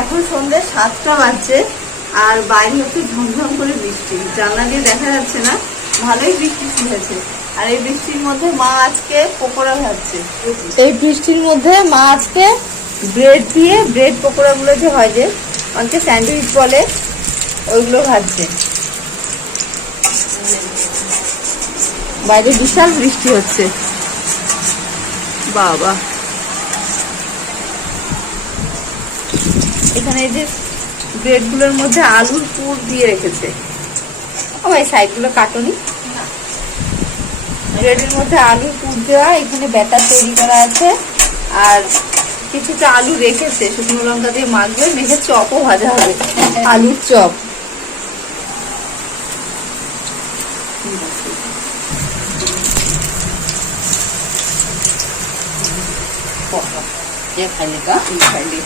এখন সন্ধ্যে 7টা বাজছে আর বাইরে হচ্ছে ঝমঝম করে বৃষ্টি, জানলা দিয়ে দেখা যাচ্ছে না, ভালোই বৃষ্টি হয়েছে। আর এই বৃষ্টির মধ্যে মা আজকে পকোড়া ভাজছে। এই বৃষ্টির মধ্যে মা আজকে ব্রেড দিয়ে, ব্রেড পকোড়া গুলো যে হয়, যে অনেকে স্যান্ডউইচ বলে, ওইগুলো ভাজছে। বাইরে বিশাল বৃষ্টি হচ্ছে বাবা। এখানে এই যে ব্রেড গুলোর মধ্যে আলুর পুর দিয়ে রেখেছে। ও ভাই সাইড গুলো কাটুনি। ব্রেডের মধ্যে আলুর পুর দেওয়া, এখানে ব্যাটার তৈরি করা আছে, আর কিছুটা আলু রেখেছে, শুকনো লঙ্কা দিয়ে মাখবে, মেখে চপও ভাজা হবে, আলুর চপ। ये खाली का খাইলে